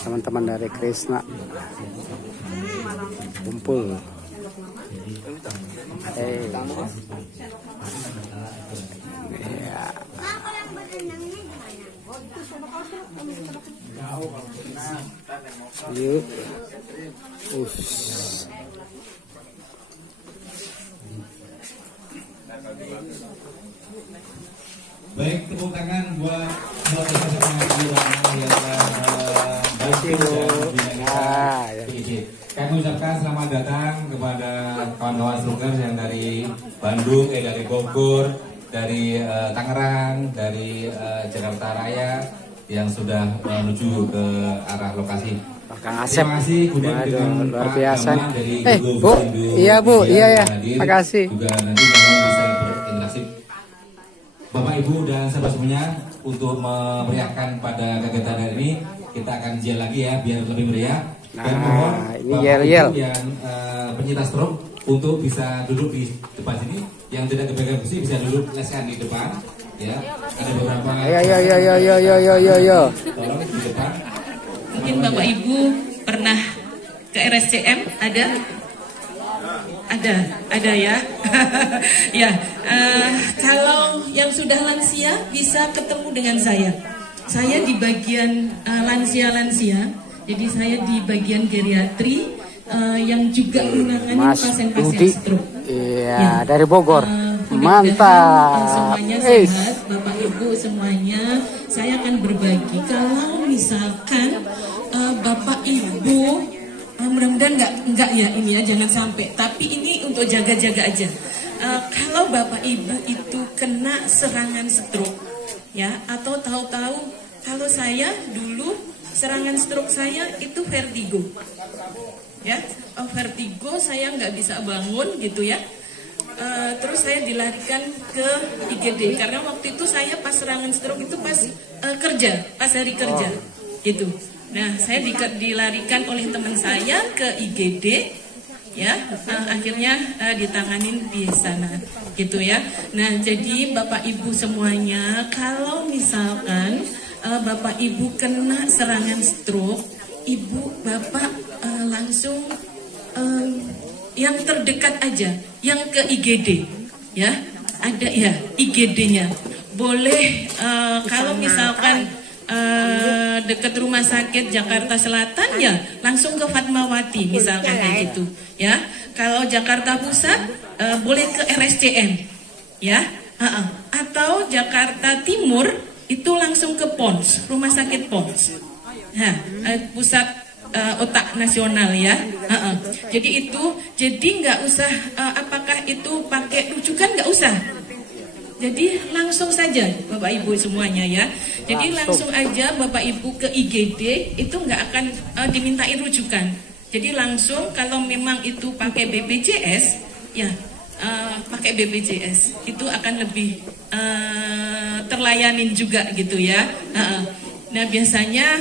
teman-teman dari Krishna kumpul. Ya. Yuk. Baik, tepuk tangan buat kami ucapkan selamat datang kepada kawan-kawan Strugers yang dari Bandung, dari Bogor, dari Tangerang, dari Jakarta Raya yang sudah menuju ke arah lokasi. Kang Asep, luar biasa. Bu, iya Bu, iya ya, makasih. Juga nanti kamu bisa berinteraksi. Bapak Ibu dan sahabat semuanya, untuk memeriahkan pada kegiatan hari ini, kita akan jel lagi ya, biar lebih meriah. Dan mohon Bapak Ibu yang penyintas stroke untuk bisa duduk di depan sini, yang tidak kepegang kursi bisa duduk lesehan di depan. Ya, ada beberapa. Ayo. Tolong di depan. Mungkin Bapak Ibu pernah ke RSCM, ada ya. Ya, kalau yang sudah lansia bisa ketemu dengan saya. Saya di bagian lansia, jadi saya di bagian geriatri yang juga menangani pasien-pasien stroke. Iya, ya, dari Bogor. Mantap. Semuanya sehat, Bapak Ibu semuanya. Saya akan berbagi kalau misalkan Bapak Ibu mudah-mudahan enggak ya ini ya, jangan sampai. Tapi ini untuk jaga-jaga aja. Kalau Bapak Ibu itu kena serangan stroke, ya, atau tahu-tahu kalau saya dulu serangan stroke saya itu vertigo, ya, vertigo, saya nggak bisa bangun gitu ya. Terus saya dilarikan ke IGD karena waktu itu saya pas serangan stroke itu pas pas hari kerja, gitu. Nah, saya dilarikan oleh teman saya ke IGD, ya, akhirnya ditanganin di sana, gitu ya. Nah, jadi Bapak Ibu semuanya, kalau misalkan Bapak Ibu kena serangan stroke, Ibu Bapak langsung yang terdekat aja, yang ke IGD, ya, ada ya IGD-nya. Boleh kalau misalkan dekat rumah sakit Jakarta Selatan ya langsung ke Fatmawati misalkan kayak gitu ya. Kalau Jakarta Pusat boleh ke RSCM ya, atau Jakarta Timur itu langsung ke PONS, rumah sakit PONS, pusat otak nasional ya. Jadi nggak usah apakah itu pakai rujukan, nggak usah. Jadi langsung saja Bapak Ibu semuanya ya. Jadi langsung aja Bapak Ibu ke IGD, itu nggak akan dimintai rujukan. Jadi langsung kalau memang itu pakai BPJS ya, pakai BPJS itu akan lebih terlayanin juga gitu ya. Nah, biasanya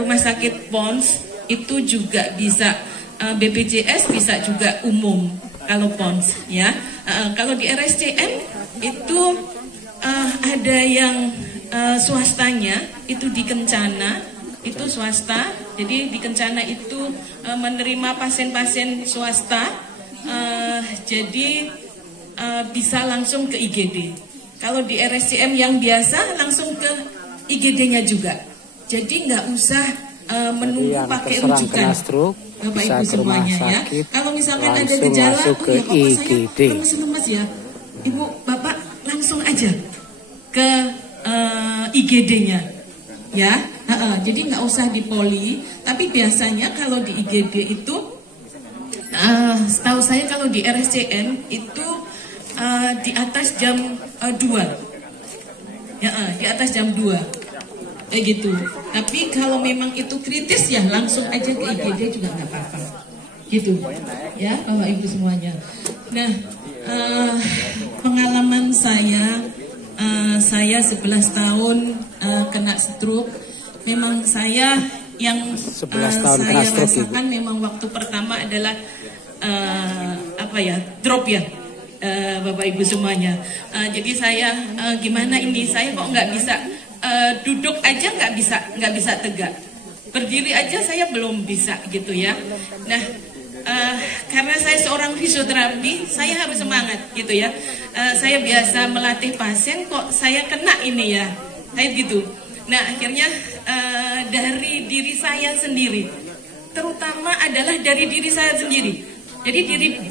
rumah sakit PONS itu juga bisa BPJS, bisa juga umum kalau PONS ya. Kalau di RSCM itu ada yang swastanya itu di Kencana, itu swasta. Jadi di Kencana itu menerima pasien-pasien swasta, jadi bisa langsung ke IGD. Kalau di RSCM yang biasa langsung ke IGD-nya juga. Jadi nggak usah menunggu pakai rujukan. Bapak Ibu semuanya ya. Kalau misalkan ada gejala, oh ya kok saya lemes-lemes ya, Ibu Bapak langsung aja ke IGD-nya ya. Jadi nggak usah di poli. Tapi biasanya kalau di IGD itu setahu saya kalau di RSCM itu di atas jam 2 ya, di atas jam 2 kayak gitu. Tapi kalau memang itu kritis ya langsung aja ke IGD juga nggak apa-apa gitu ya Bapak Ibu semuanya. Nah, pengalaman saya 11 tahun kena stroke. Memang saya yang 11 tahun saya rasakan memang waktu pertama adalah drop ya, Bapak Ibu semuanya. Jadi saya gimana ini, saya kok nggak bisa duduk aja, nggak bisa tegak. berdiri aja saya belum bisa gitu ya. Nah, karena saya seorang fisioterapi, saya harus semangat gitu ya. Saya biasa melatih pasien, kok saya kena ini ya, kayak gitu. Nah, akhirnya dari diri saya sendiri, terutama adalah dari diri saya sendiri. Jadi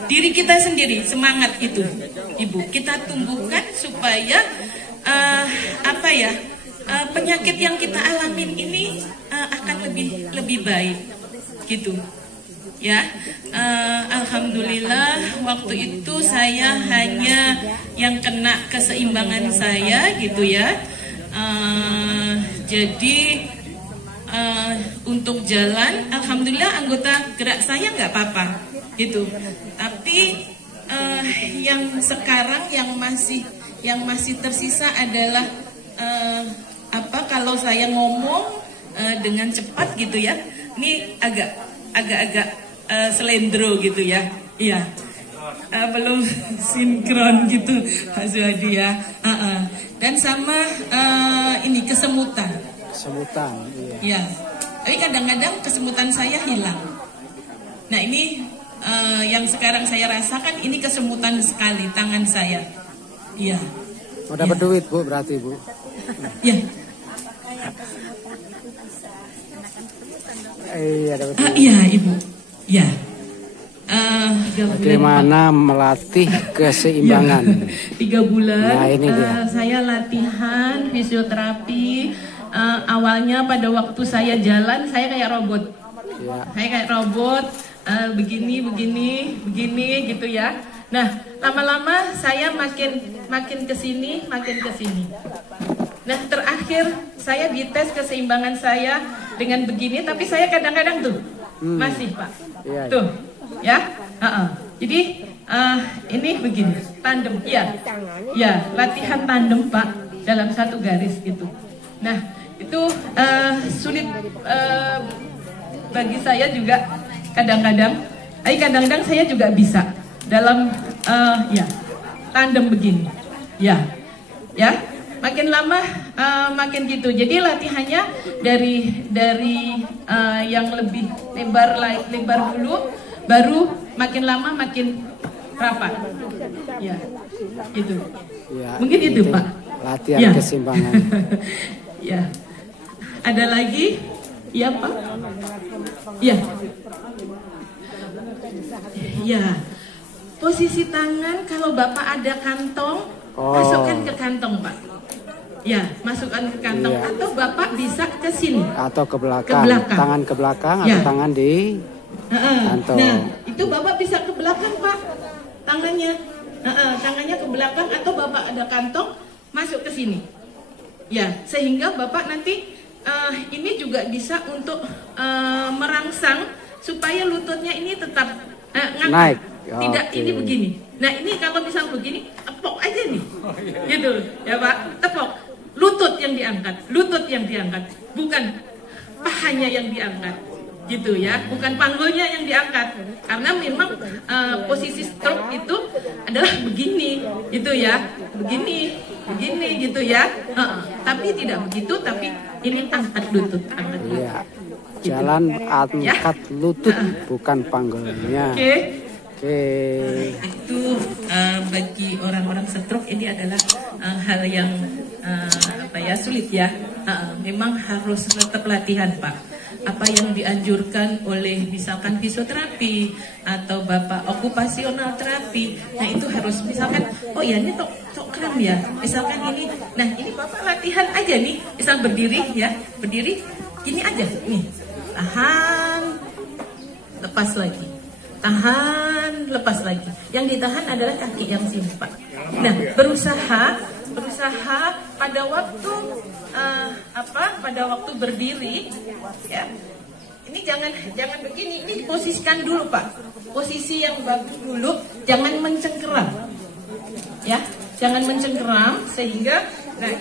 diri kita sendiri, semangat itu, Ibu, kita tumbuhkan supaya penyakit yang kita alamin ini akan lebih baik, gitu. Ya, alhamdulillah waktu itu saya hanya yang kena keseimbangan saya, gitu ya. Jadi untuk jalan, alhamdulillah anggota gerak saya nggak apa-apa, gitu. Tapi yang sekarang yang masih tersisa adalah kalau saya ngomong dengan cepat gitu ya, ini agak-agak selendro gitu ya, iya. Belum sinkron gitu Pak Zuhadi ya. Dan sama ini kesemutan, iya. Tapi kadang-kadang kesemutan saya hilang. Nah ini yang sekarang saya rasakan, ini kesemutan sekali tangan saya, iya. Mau dapat duit Bu, berarti Bu. Ya. Iya, dapat duit. Iya Ibu, ya. Bagaimana melatih keseimbangan? 3 bulan. Nah, ini dia. Saya latihan fisioterapi. Awalnya pada waktu saya jalan, saya kayak robot. Ya. Saya kayak robot, begini gitu ya. Nah, lama-lama saya makin kesini. Nah, terakhir saya dites keseimbangan saya dengan begini, tapi saya kadang-kadang tuh masih Pak, ya, tuh, ya. Jadi ini begini, tandem, ya, latihan tandem Pak, dalam satu garis gitu. Nah, itu sulit bagi saya juga kadang-kadang, tapi kadang-kadang saya juga bisa dalam tandem begini, ya. Makin lama makin gitu. Jadi latihannya dari yang lebih lebar dulu, baru makin lama makin rapat. Ya, gitu. Ya, mungkin itu Pak. Latihan keseimbangan. Ya. Ada lagi? Ya Pak. Ya. Ya. Posisi tangan kalau Bapak ada kantong, masukkan ke kantong Pak. Ya, masukkan ke kantong, atau Bapak bisa ke sini. Atau ke belakang. Tangan ke belakang atau tangan di kantong. Nah, itu Bapak bisa ke belakang Pak. Tangannya. Tangannya ke belakang, atau Bapak ada kantong, masuk ke sini. Ya, sehingga Bapak nanti ini juga bisa untuk merangsang supaya lututnya ini tetap naik. Tidak, ini begini. Nah, ini kalau misal begini, tepok aja nih. Gitu, ya Pak. Tepok. Lutut yang diangkat, bukan pahanya yang diangkat. Gitu ya, bukan panggulnya yang diangkat. Karena memang posisi stroke itu adalah begini, gitu ya. Begini gitu ya. Tapi tidak begitu, tapi ini angkat lutut, Iya. Jalan angkat lutut, bukan panggulnya. Itu bagi orang-orang stroke ini adalah hal yang sulit ya. Memang harus tetap latihan Pak. Apa yang dianjurkan oleh misalkan fisioterapi atau Bapak okupasional terapi, nah itu harus misalkan, oh ya ini tok kram ya, misalkan ini, nah ini Bapak latihan aja nih, misal berdiri ya, berdiri, gini aja, nih, tahan, lepas lagi. Tahan, lepas lagi. Yang ditahan adalah kaki yang sini Pak. Nah, berusaha pada waktu pada waktu berdiri ya. Ini jangan begini, ini diposisikan dulu Pak. Posisi yang bagus dulu, jangan mencengkeram. Ya, jangan mencengkeram sehingga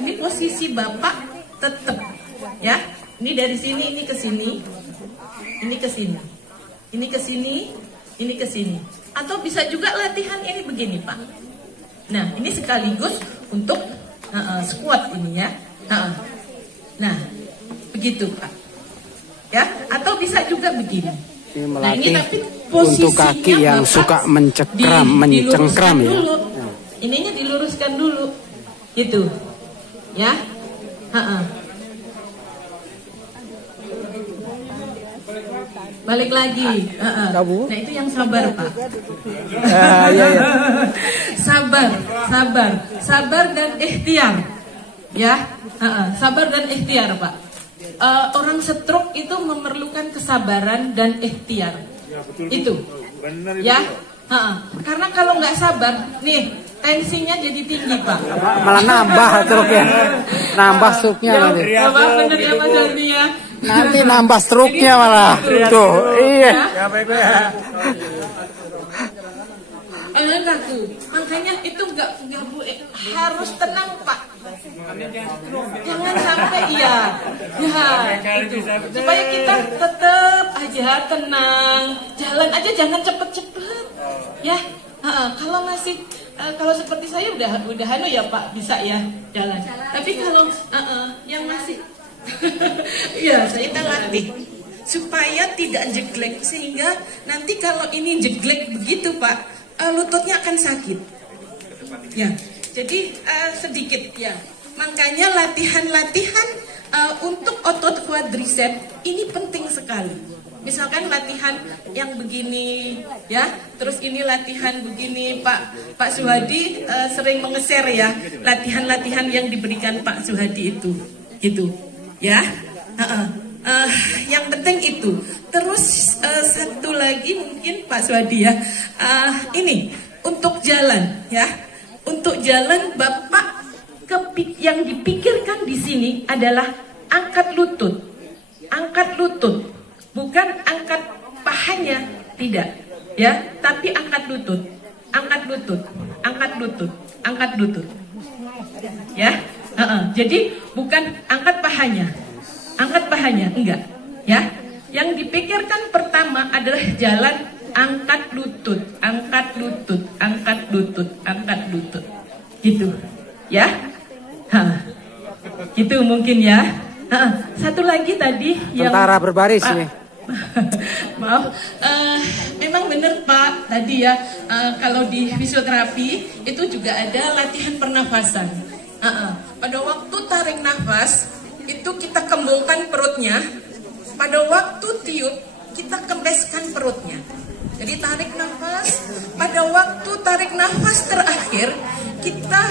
ini posisi Bapak tetap ya. Ini dari sini, ini ke sini. Ini ke sini. Ini ke sini. Ini ke sini. Atau bisa juga latihan ini begini Pak. Nah, ini sekaligus untuk squat ini ya. Nah, begitu Pak. ya, atau bisa juga begini. Ini Nah ini melatih tapi untuk kaki yang Bapak suka mencengkram diluruskan ya. dulu. Ininya diluruskan dulu, gitu, ya. Balik lagi. Nah itu yang sabar Pak. Sabar dan ikhtiar, ya. Sabar dan ikhtiar Pak. Orang stroke itu memerlukan kesabaran dan ikhtiar. Itu, ya. Karena kalau nggak sabar, nih tensinya jadi tinggi Pak. Malah nambah stroke-nya, nambah stroke-nya nanti. Bapak bener ya Mas Ardi ya. Nanti nambah stroke-nya malah. Tuh, iya. Makanya itu nggak boleh, harus tenang Pak. Jangan sampai supaya kita tetap aja tenang, jalan aja jangan cepet-cepet, ya. Kalau masih kalau seperti saya udah ya Pak, bisa ya jalan. Tapi kalau yang masih ya saya latih supaya tidak jeglek, sehingga nanti kalau ini jeglek begitu Pak, lututnya akan sakit. Ya, jadi sedikit ya. Makanya latihan-latihan untuk otot quadricep ini penting sekali. Misalkan latihan yang begini, ya, terus ini latihan begini, Pak Suhadi sering mengeser ya, latihan-latihan yang diberikan Pak Suhadi itu, ya. Yang penting itu. Terus satu lagi mungkin Pak Suhadi ya, ini untuk jalan, ya, untuk jalan Bapak yang dipikirkan di sini adalah angkat lutut, bukan angkat pahanya, tidak, ya, tapi angkat lutut, ya. Jadi bukan angkat pahanya, enggak, ya. Yang dipikirkan pertama adalah jalan angkat lutut, gitu, ya. Gitu mungkin ya. Satu lagi tadi yang tentara berbaris nih. Maaf, memang benar Pak tadi ya, kalau di fisioterapi itu juga ada latihan pernafasan. Pada waktu tarik nafas itu kita kembungkan perutnya, pada waktu tiup kita kempeskan perutnya. Jadi tarik nafas, pada waktu tarik nafas terakhir kita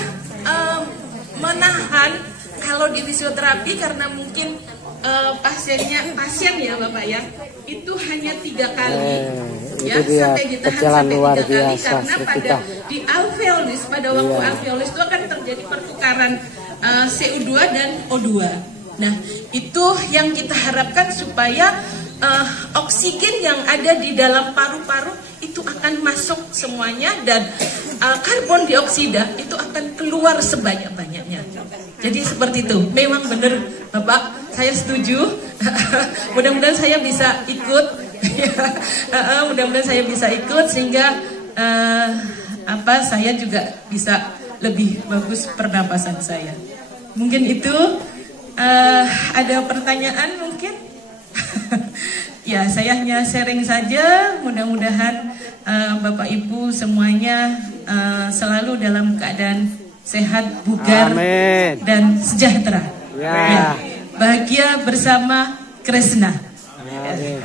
menahan. Kalau di fisioterapi karena mungkin pasien ya Bapak ya, itu hanya 3 kali, ya, sampai ditahan sampai 3 kali karena pada di alveolus, pada waktu alveolus itu akan terjadi pertukaran CO2 dan O2. Nah itu yang kita harapkan supaya oksigen yang ada di dalam paru-paru itu akan masuk semuanya dan karbon dioksida itu akan keluar sebanyak-banyaknya. Jadi seperti itu. Memang benar Bapak, saya setuju. Mudah-mudahan saya bisa ikut. Mudah-mudahan saya bisa ikut sehingga saya juga bisa lebih bagus pernapasan saya. Mungkin itu. Ada pertanyaan mungkin? Ya, saya hanya sharing saja. Mudah-mudahan Bapak Ibu semuanya selalu dalam keadaan sehat, bugar, amin, dan sejahtera. Ya. Bahagia bersama Kresna. Amin.